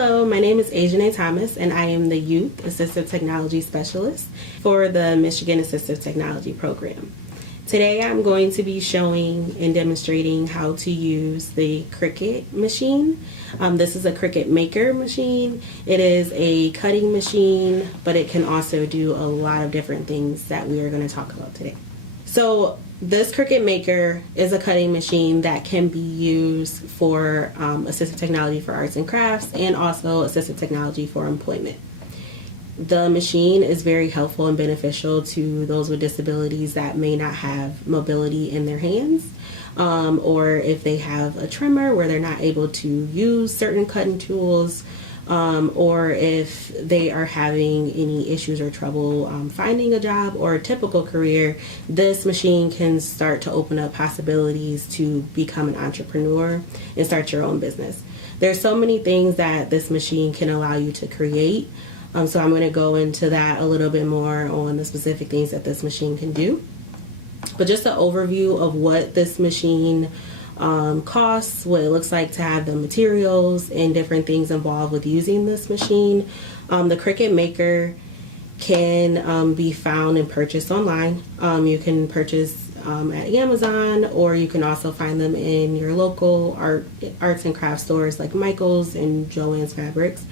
Hello, my name is Ajaunè and I am the Youth Assistive Technology Specialist for the Michigan Assistive Technology Program. Today I'm going to be showing and demonstrating how to use the Cricut machine. This is a Cricut Maker Machine. It is a cutting machine, but it can also do a lot of different things that we are going to talk about today. So this Cricut Maker is a cutting machine that can be used for assistive technology for arts and crafts and also assistive technology for employment. The machine is very helpful and beneficial to those with disabilities that may not have mobility in their hands, or if they have a tremor where they're not able to use certain cutting tools, or if they are having any issues or trouble finding a job or a typical career. This machine can start to open up possibilities to become an entrepreneur and start your own business. There's so many things that this machine can allow you to create. So I'm going to go into that a little bit more on the specific things that this machine can do. But just an overview of what this machine costs, what it looks like to have the materials, and different things involved with using this machine. The Cricut Maker can be found and purchased online. You can purchase at Amazon, or you can also find them in your local arts and craft stores like Michael's and Joann's Fabrics.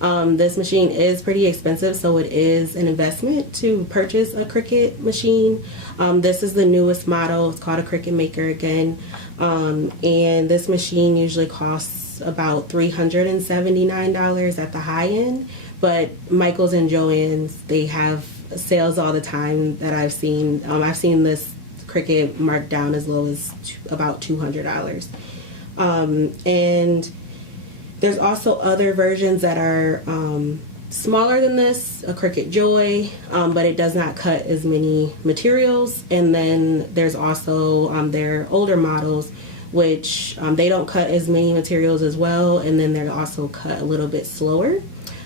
This machine is pretty expensive, so it is an investment to purchase a Cricut machine. This is the newest model. It's called a Cricut Maker again, and this machine usually costs about $379 at the high end, but Michael's and Joann's, they have sales all the time that I've seen. I've seen this Cricut marked down as low as about $200. And there's also other versions that are smaller than this, a Cricut Joy, but it does not cut as many materials. And then there's also their older models, which they don't cut as many materials as well, and then they're also cut a little bit slower.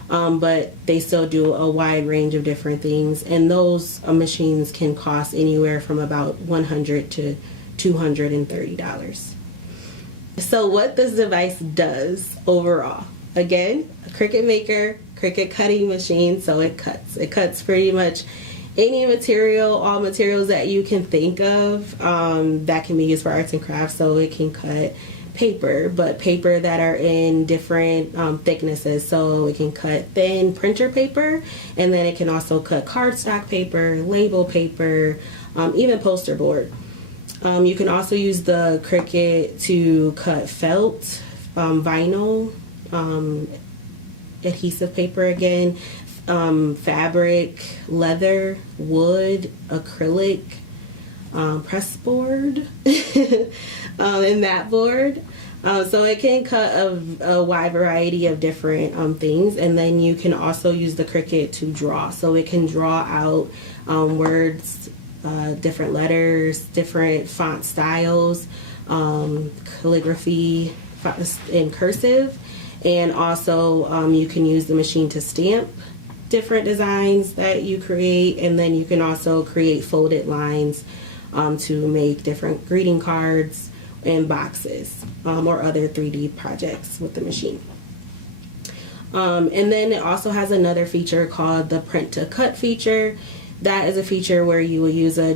But they still do a wide range of different things, and those machines can cost anywhere from about $100 to $230. So what this device does overall, again, a Cricut Maker, Cricut cutting machine, so it cuts. It cuts pretty much any material, all materials that you can think of that can be used for arts and crafts. So it can cut paper, but paper that are in different thicknesses. So it can cut thin printer paper, and then it can also cut cardstock paper, label paper, even poster board. You can also use the Cricut to cut felt, vinyl, adhesive paper again, fabric, leather, wood, acrylic, press board, and mat board. So it can cut a wide variety of different things. And then you can also use the Cricut to draw. So it can draw out words, different letters, different font styles, calligraphy in cursive, and also you can use the machine to stamp different designs that you create, and then you can also create folded lines to make different greeting cards and boxes or other 3D projects with the machine. And then it also has another feature called the print to cut feature. That is a feature where you would use a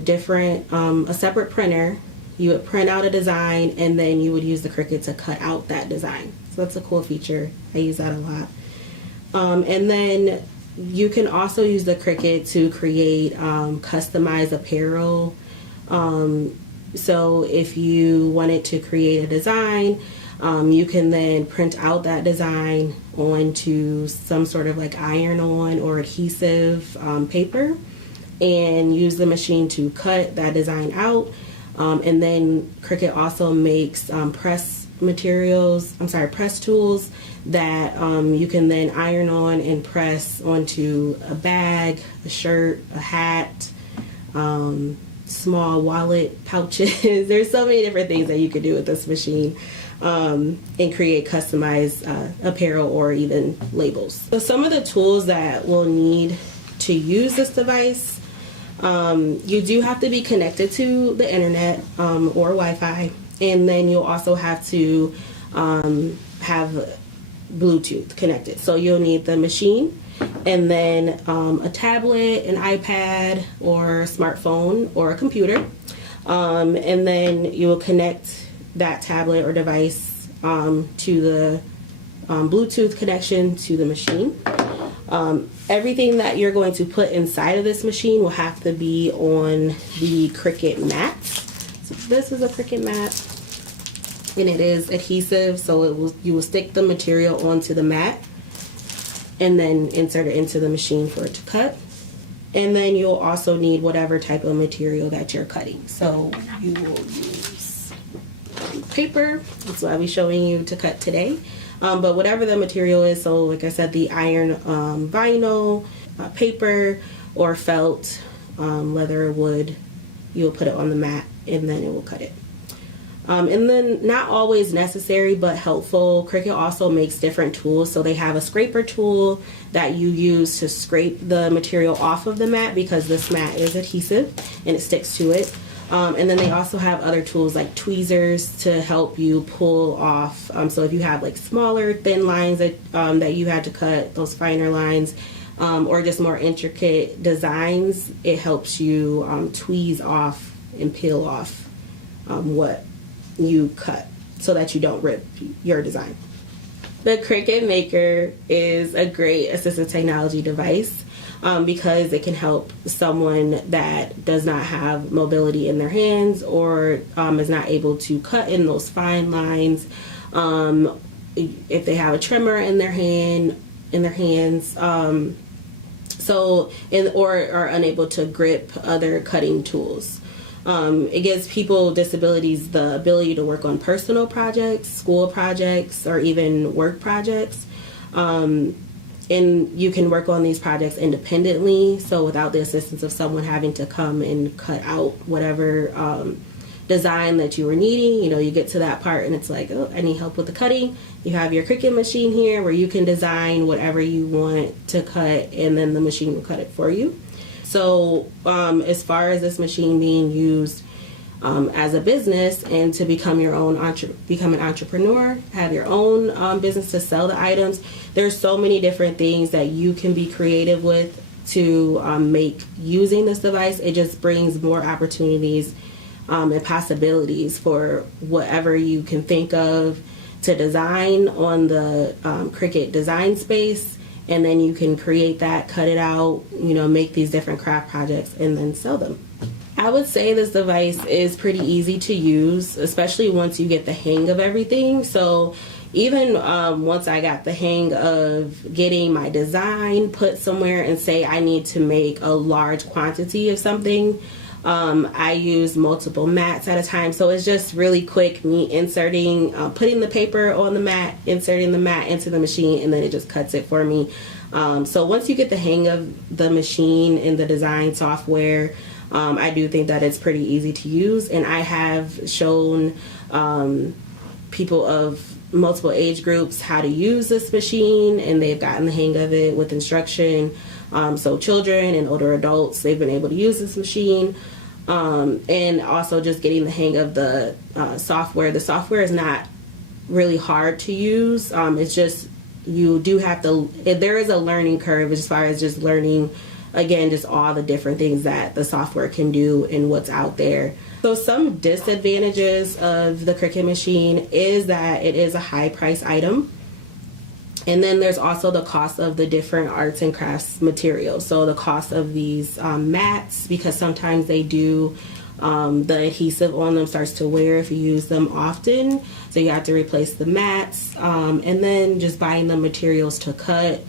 separate printer. You would print out a design, and then you would use the Cricut to cut out that design. So that's a cool feature. I use that a lot. And then you can also use the Cricut to create customized apparel. So if you wanted to create a design, you can then print out that design onto some sort of like iron-on or adhesive paper, and use the machine to cut that design out. And then Cricut also makes press tools that you can then iron on and press onto a bag, a shirt, a hat, small wallet pouches. There's so many different things that you could do with this machine and create customized apparel or even labels. So some of the tools that we'll need to use this device, you do have to be connected to the internet or Wi-Fi, and then you'll also have to have Bluetooth connected. So you'll need the machine, and then a tablet, an iPad, or a smartphone, or a computer. And then you will connect that tablet or device to the Bluetooth connection to the machine. Everything that you're going to put inside of this machine will have to be on the Cricut mat. So this is a Cricut mat, and it is adhesive, so you will stick the material onto the mat and then insert it into the machine for it to cut. And then you'll also need whatever type of material that you're cutting. So you will use paper. That's what I'll be showing you to cut today. But whatever the material is, so like I said, the iron vinyl, paper, or felt, leather, wood, you'll put it on the mat and then it will cut it. And then, not always necessary but helpful, Cricut also makes different tools. So they have a scraper tool that you use to scrape the material off of the mat, because this mat is adhesive and it sticks to it. And then they also have other tools like tweezers to help you pull off. So if you have like smaller, thin lines that you had to cut, those finer lines, or just more intricate designs, it helps you tweeze off and peel off what you cut so that you don't rip your design. The Cricut Maker is a great assistive technology device because it can help someone that does not have mobility in their hands, or is not able to cut in those fine lines. If they have a trimmer in their hands, or are unable to grip other cutting tools. It gives people with disabilities the ability to work on personal projects, school projects, or even work projects. And you can work on these projects independently, so without the assistance of someone having to come and cut out whatever design that you were needing. You know, you get to that part and it's like, oh, I need help with the cutting. You have your Cricut machine here where you can design whatever you want to cut, and then the machine will cut it for you. So as far as this machine being used as a business and to become your own become an entrepreneur, have your own business to sell the items, there's so many different things that you can be creative with to make using this device. It just brings more opportunities and possibilities for whatever you can think of to design on the Cricut design space. And then you can create that, cut it out, make these different craft projects and then sell them. I would say this device is pretty easy to use, especially once you get the hang of everything. So even once I got the hang of getting my design put somewhere, and say I need to make a large quantity of something, I use multiple mats at a time. So it's just really quick, me inserting, putting the paper on the mat, inserting the mat into the machine, and then it just cuts it for me. So once you get the hang of the machine and the design software, I do think that it's pretty easy to use. And I have shown people of multiple age groups how to use this machine, and they've gotten the hang of it with instruction. So children and older adults, they've been able to use this machine. And also just getting the hang of the software. The software is not really hard to use. It's just, you do have to, there is a learning curve as far as just learning, again, just all the different things that the software can do and what's out there. So some disadvantages of the Cricut machine is that it is a high price item. And then there's also the cost of the different arts and crafts materials. So the cost of these mats, because sometimes they do, the adhesive on them starts to wear if you use them often. So you have to replace the mats. And then just buying the materials to cut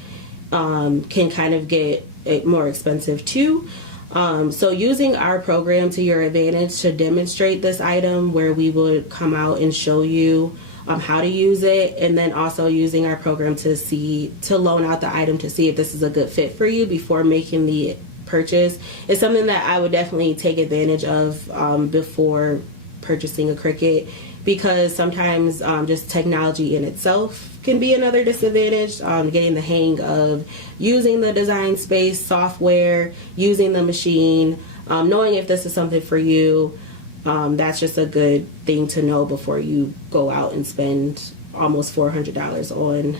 can kind of get more expensive too. So using our program to your advantage to demonstrate this item, where we would come out and show you how to use it, and then also using our program to loan out the item to see if this is a good fit for you before making the purchase, is something that I would definitely take advantage of before purchasing a Cricut, because sometimes just technology in itself can be another disadvantage. Getting the hang of using the design space software, using the machine, knowing if this is something for you. That's just a good thing to know before you go out and spend almost $400 on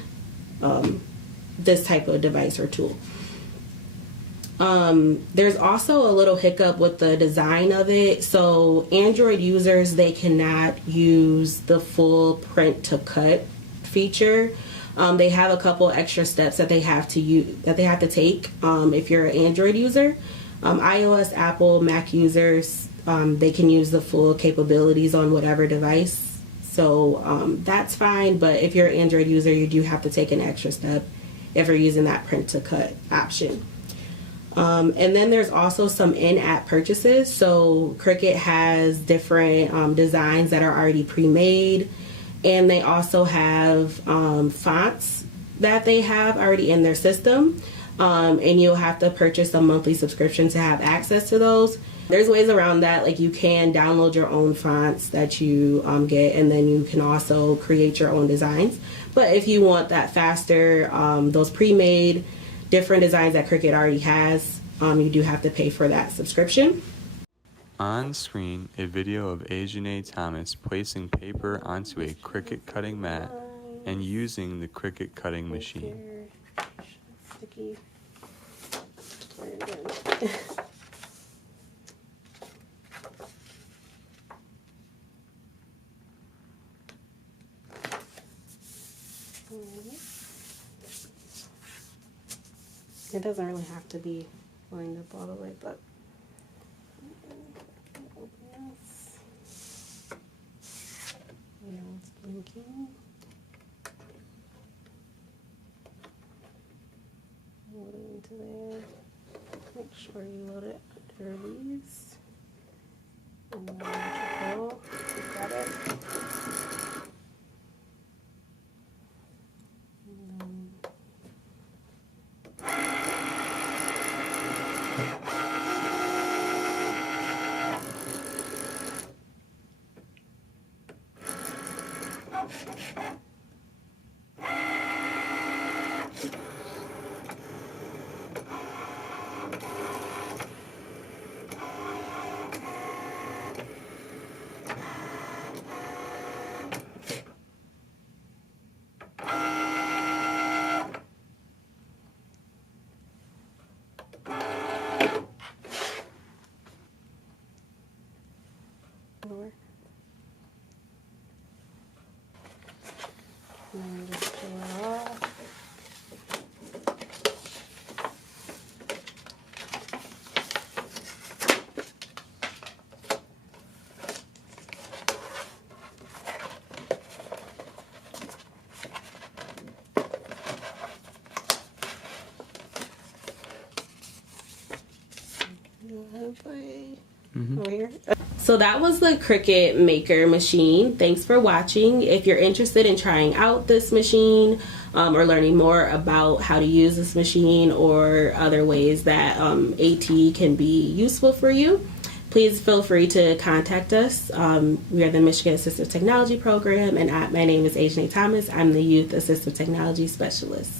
this type of device or tool. There's also a little hiccup with the design of it. So Android users, they cannot use the full print to cut feature. They have a couple extra steps that they have to take if you're an Android user. iOS, Apple, Mac users, they can use the full capabilities on whatever device. So that's fine, but if you're an Android user, you do have to take an extra step if you're using that print to cut option. And then there's also some in-app purchases. So Cricut has different designs that are already pre-made, and they also have fonts that they have already in their system, and you'll have to purchase a monthly subscription to have access to those. There's ways around that, like you can download your own fonts that you get, and then you can also create your own designs. But if you want that faster, those pre-made different designs that Cricut already has, you do have to pay for that subscription. On screen, a video of Ajaunè Thomas placing paper onto a Cricut cutting mat and using the Cricut cutting machine. Sticky. It doesn't really have to be lined up all the way, but open this. Now it's blinking. Load it into there. Make sure you load it under these. And then let it go. You got it. And then just pull it off. Over here. So that was the Cricut Maker Machine. Thanks for watching. If you're interested in trying out this machine or learning more about how to use this machine or other ways that AT can be useful for you, please feel free to contact us. We are the Michigan Assistive Technology Program, and my name is Ajaunè Thomas. I'm the Youth Assistive Technology Specialist.